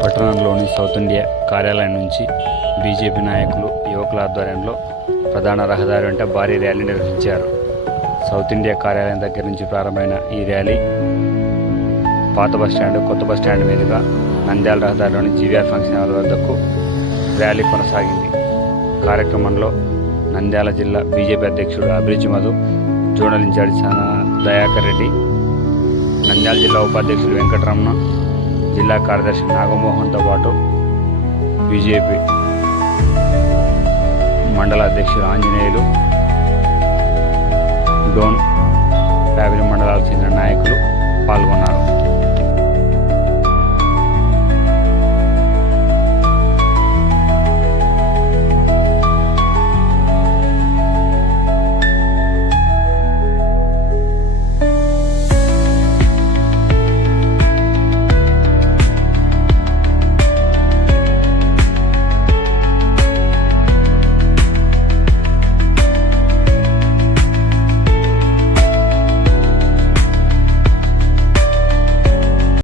పట్టణంలోని south India కార్యాలయం నుంచి బీజేపీ నాయకులు యువకుల ఆధ్వర్యంలో ప్రధాన రహదారి వెంట భారీ ర్యాలీ నిర్వహించారు. సౌత్ ఇండియా కార్యాలయం దగ్గర నుంచి ప్రారంభమైన ఈ ర్యాలీ పాత బస్టాండ్, కొత్త బస్టాండ్ మీదుగా నంద్యాల రహదారిలోని జీవీఆర్ ఫంక్షన్ హాల్ వద్దకు ర్యాలీ కొనసాగింది. కార్యక్రమంలో నంద్యాల జిల్లా బీజేపీ అధ్యక్షుడు అభిరుచి మధు, జోనల్ ఇన్ఛార్జి సానా దయాకర్ రెడ్డి, నంద్యాల జిల్లా ఉపాధ్యక్షుడు వెంకటరమణ, జిల్లా కార్యదర్శి నాగమోహన్తో పాటు బీజేపీ మండల అధ్యక్షులు ఆంజనేయులు, డోన్, ప్యాబిలి మండలాలకు చెందిన నాయకులు పాల్గొన్నారు.